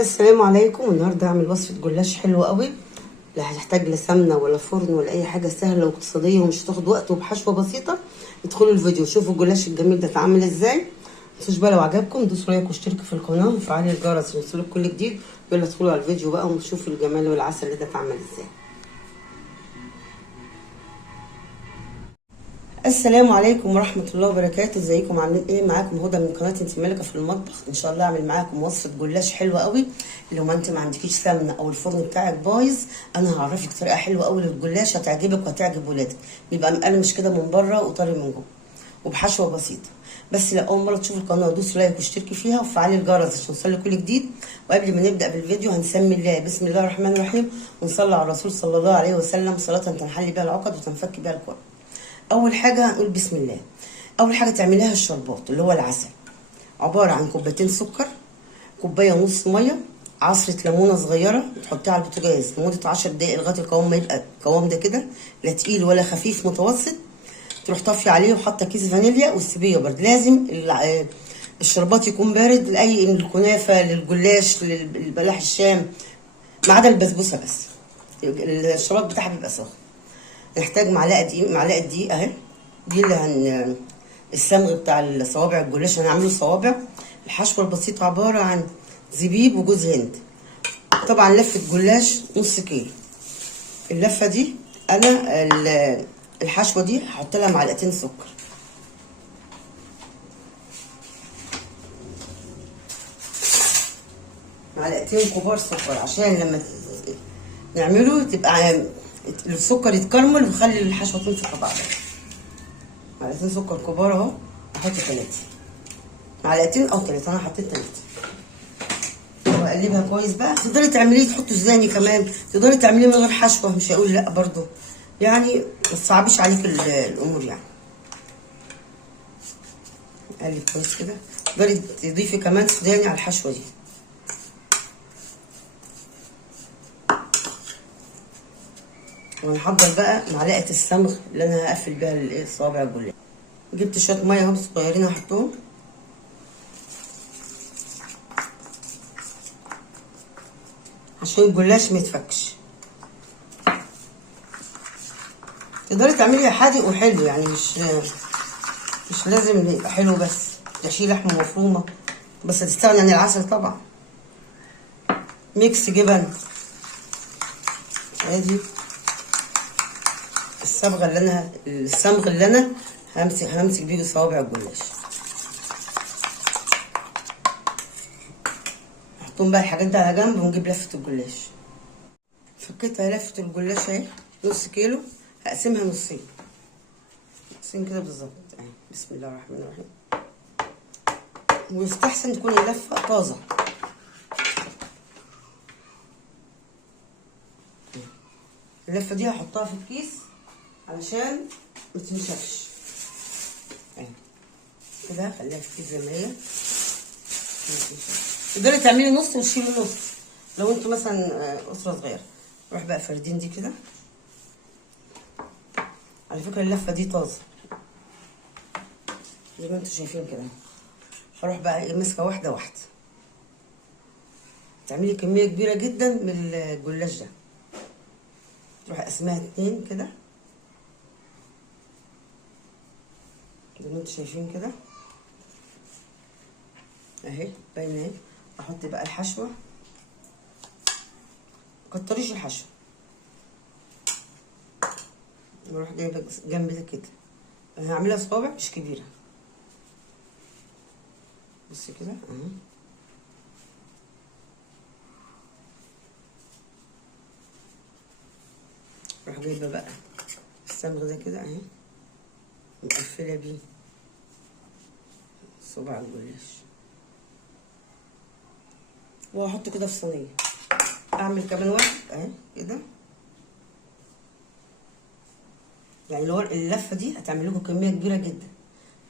السلام عليكم. النهارده هعمل وصفه جلاش حلوه قوي. لا هتحتاج لا سمنه ولا فرن ولا اي حاجه، سهله واقتصاديه ومش هتاخد وقت وبحشوه بسيطه. ادخلوا الفيديو شوفوا الجلاش الجميل ده اتعمل ازاي. متنسوش بقى لو عجبكم دوسوا لايك واشتركوا في القناه وفعلوا الجرس عشان يوصلك كل جديد. يلا ادخلوا على الفيديو بقى وشوفوا الجمال والعسل ده اتعمل ازاي. السلام عليكم ورحمه الله وبركاته. ازيكم عاملين ايه؟ معاكم هدى من قناه انت مالكه في المطبخ. ان شاء الله اعمل معاكم وصفه جلاش حلوه قوي. لو ما انت ما عندكيش سمنه او الفرن بتاعك بايظ، انا هعرفك طريقه حلوه قوي للجلاش هتعجبك وهتعجب ولادك. بيبقى مقرمش كده من بره وطري من جوه وبحشوه بسيطه. بس لو اول مره تشوفوا القناه دوسوا لايك واشتركي فيها وفعلي الجرس عشان يوصلك كل جديد. وقبل ما نبدا بالفيديو هنسمي الله بسم الله الرحمن الرحيم ونصلي على الرسول صلى الله عليه وسلم صلاه تنحل بها العقد وتنفك بها الكرب. اول حاجه هنقول بسم الله. اول حاجه تعمليها الشربات اللي هو العسل، عباره عن كوبايتين سكر، كوبايه ونص ميه، عصره ليمونه صغيره تحطيها على البوتاجاز لمده 10 دقائق لغايه القوام ما يبقى القوام ده كده، لا تقيل ولا خفيف متوسط. تروح طافيه عليه وحاطه كيس فانيليا وتسيبيه يبرد. لازم الشربات يكون بارد لاي الكنافه للجلاش للبلح الشام ما عدا البسبوسه بس. الشربات بتاعها بيبقى سخن. نحتاج معلقه دقيق اهي. دي اللي الصمغ بتاع الصوابع الجلاش هنعمله صوابع. الحشوه البسيطه عباره عن زبيب وجوز هند. طبعا لفه جلاش نص كيلو. اللفه دي انا الحشوه دي هحط لها معلقتين سكر، معلقتين كبار سكر عشان لما نعمله تبقى السكر يتكرمل ويخلي الحشوه تمسك في بعضها. معلقتين سكر كبار اهو. احط 3 معلقتين او 3، انا حطيت 3. واقلبها كويس بقى. تقدري تعمليه تحطي زاني كمان، تقدري تعمليه من غير حشوه مش هقول لا برضو، يعني ما تصعبيش عليك الامور يعني. قلب كويس كده. تقدري تضيفي كمان سوداني على الحشوه دي. ونحضر بقى معلقه الصمغ اللي انا هقفل بيها الصوابع الجلاش. جبت شويه ميه اهم صغيرين هحطهم عشان الجلاش ما يتفكش. تقدري تعملي حادق وحلو، يعني مش لازم يبقى حلو بس. تحشيه لحمه مفرومه بس هتستغني عن العسل طبعا. ميكس جبن. ادي الصمغ اللي انا همسك بيه صوابع الجلاش. نحطهم بقى الحاجات دي على جنب ونجيب لفه الجلاش. فكيتها لفه الجلاش اهي نص كيلو. هقسمها نصين كده بالظبط اهي. بسم الله الرحمن الرحيم. ويستحسن تكون اللفه طازه. اللفه دي هحطها في الكيس علشان ما تنشفش اهي كده. خليها في الكيس زي ما هي. تقدري تعملي نص وتشيلي نص لو انتوا مثلا اسره صغيره. نروح بقى فردين دي كده. على فكره اللفه دي طازه زي ما انتوا شايفين كده. هروح بقى ماسكه واحده واحده. تعملي كميه كبيره جدا من الجلاش ده. تروحي قسمها 2 كده زي ما انتوا شايفين كده اهي باينه اهي. احط بقى الحشوه. مكتريش الحشوه. بروح جايبه جنب ده كده. انا هعملها صوابع مش كبيره. بصي كده اهو. اروح جايبه بقى الصمغ ده كده اهي مقفله بيه صباع الجلاش. وهحطه كده في صينيه. اعمل كمان واحد اهي كده. يعني اللفه دي هتعمل لكم كميه كبيره جدا.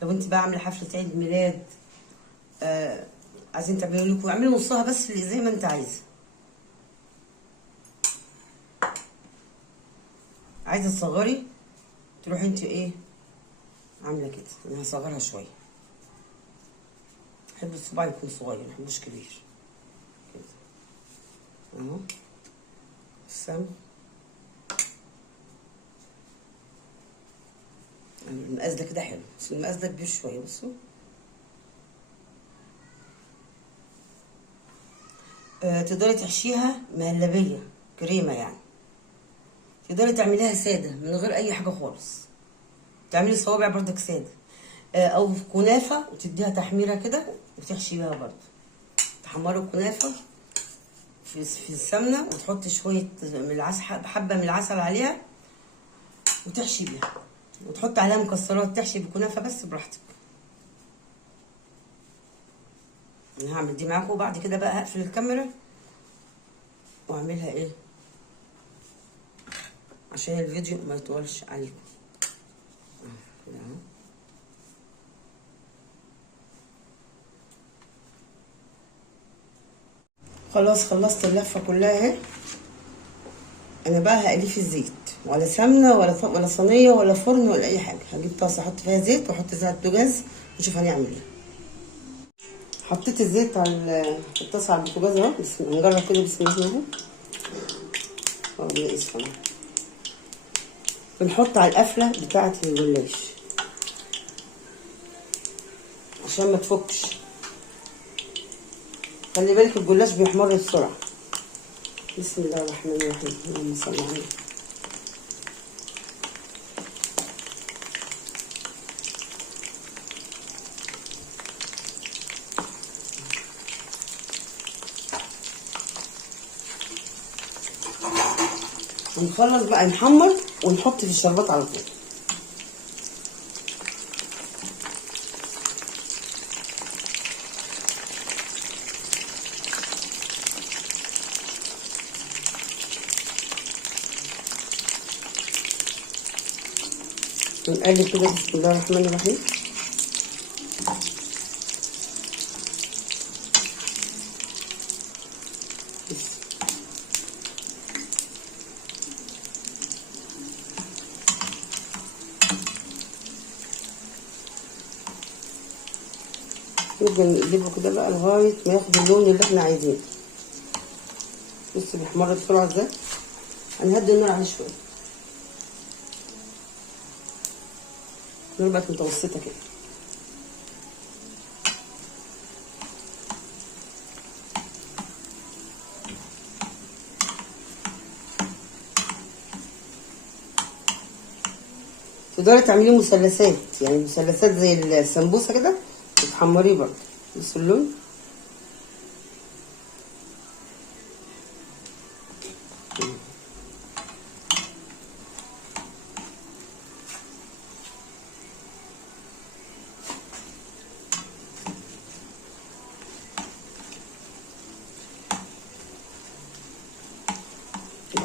لو انت بقى عامله حفله عيد ميلاد عايزين تعملوا لكم اعملوا نصها بس زي ما انت عايزه. عايزه تصغري تروحي انت ايه عامله كده. انا هصغرها شويه. بحب الصباع يكون صغير، محبوش كبير كده. السمن. المقاس ده كده حلو، بس المقاس ده كبير شويه. بصوا تقدري تحشيها مهلبيه كريمه يعني، تقدري تعمليها ساده من غير اي حاجه خالص، تعملي صوابع بردك ساده، او كنافه وتديها تحميره كده وتحشي بيها برضه. تحمري الكنافه في السمنه وتحطي شويه من العسل، حبه من العسل عليها وتحشي بيها، وتحطي عليها مكسرات، تحشي بكنافه بس براحتك. انا هعمل دي معاكم، وبعد كده بقى هقفل الكاميرا واعملها ايه عشان الفيديو ما يطولش عليكم. كده اهو. خلاص خلصت اللفه كلها اهي. انا بقى هقليه في الزيت، ولا سمنه ولا صينيه ولا فرن ولا اي حاجه. هجيب طاسه احط فيها زيت واحط زيت بوتاجاز ونشوف هنعمل ايه. حطيت الزيت على الطاسه على البوتاجاز اهو. نجرب كده بسم الله. ربنا يسلمك. بنحط على القفله بتاعه الجلاش عشان ما تفكش. خلي بالك الجلاش بيحمر بسرعه. بسم الله الرحمن الرحيم. اللهم صل على النبي. هنخلص بقى نحمر ونحط في الشربات على طول. نقلب كده بسم الله الرحمن الرحيم. نبدأ نقلبه كده بقى لغاية ما ياخد اللون اللي احنا عايزينه. بصوا بيحمر بسرعة ازاي. هنهدي النار عليه شوية، النار بقت متوسطة كده. تقدري تعمليه مثلثات، يعني مثلثات زي السمبوسة كده وتحمريه برضه. بصوا اللون.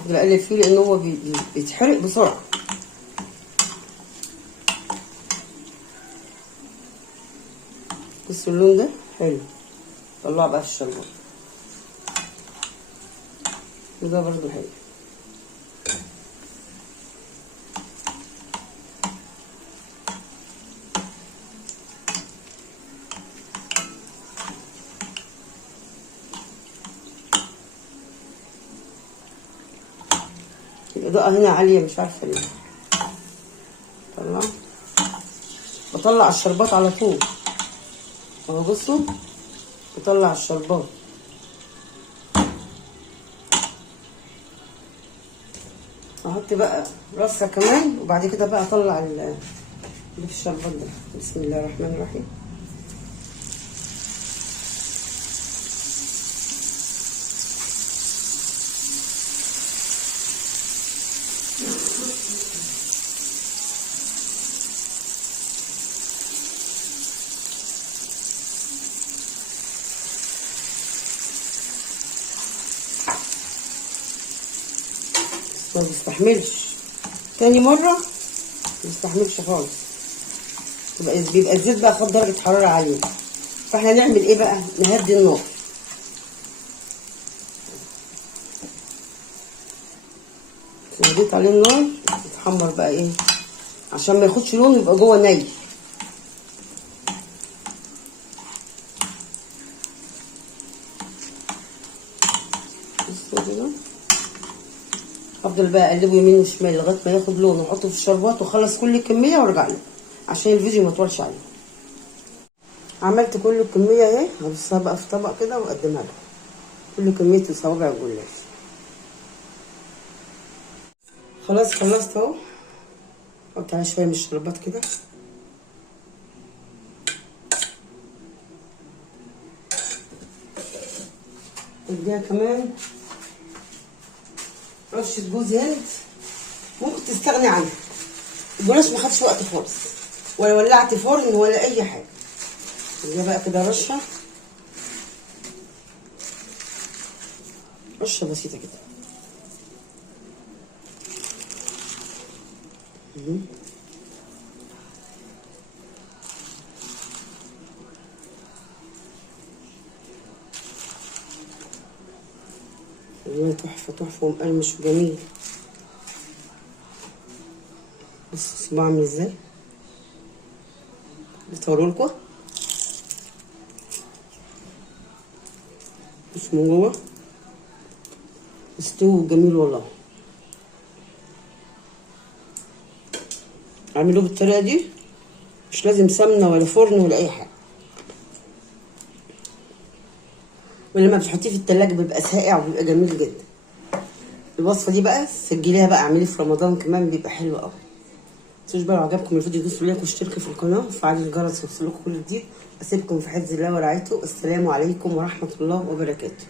بقلب فيه لان هو بيتحرق بسرعه. بصوا اللون ده حلو. طلعه بقى في الشربات، وده برضو حلو. الإضاءة هنا عالية مش عارفة ليه. بطلع الشربات على طول اهو. بصوا بطلع الشربات. احط بقى رصة كمان، وبعد كده بقى اطلع اللي في الشربات ده. بسم الله الرحمن الرحيم. ما بيستحملش تاني مرة، ما بيستحملش خالص. بيبقى الزيت بقى خد درجة حرارة عالية. فاحنا نعمل ايه بقى؟ نهدي النار. هديت عليه النار يتحمر بقى ايه عشان ما ياخدش لون ويبقى جوه ني. بصوا كده هفضل بقى اقلبه يمين وشمال لغايه ما ياخد لون، واحطه في الشربات واخلص كل الكميه وارجع لك عشان الفيديو ما يطولش عليه. عملت كل الكميه اهي، هرصها بقى في طبق كده واقدمها لكم. كل كميه صوابع الجلاش. خلاص خلصت اهو. احط عليه شويه من الشربات كده. اديها كمان رشه جوز هند، ممكن تستغني عنها. الجلاش ما خدش وقت خالص، ولا ولعت فرن ولا اي حاجه. اديها بقى كده رشه بسيطه كده. والله تحفه تحفه ومقرمش وجميل. بصوا صباعه عامل ازاي، بصورهولكوا. بصوا من جوه استوى جميل والله. اعملوه بالطريقه دي، مش لازم سمنه ولا فرن ولا اي حاجه. ولما بتحطيه في التلاجة بيبقى ساقع وبيبقى جميل جدا. الوصفه دي بقى سجليها بقى، اعمليه في رمضان كمان بيبقى حلو قوي. متنسوش بقى لو عجبكم الفيديو دوسوا لايك واشتركوا في القناه وفعلوا الجرس يوصلكم كل جديد. اسيبكم في حفظ الله ورعايته. السلام عليكم ورحمه الله وبركاته.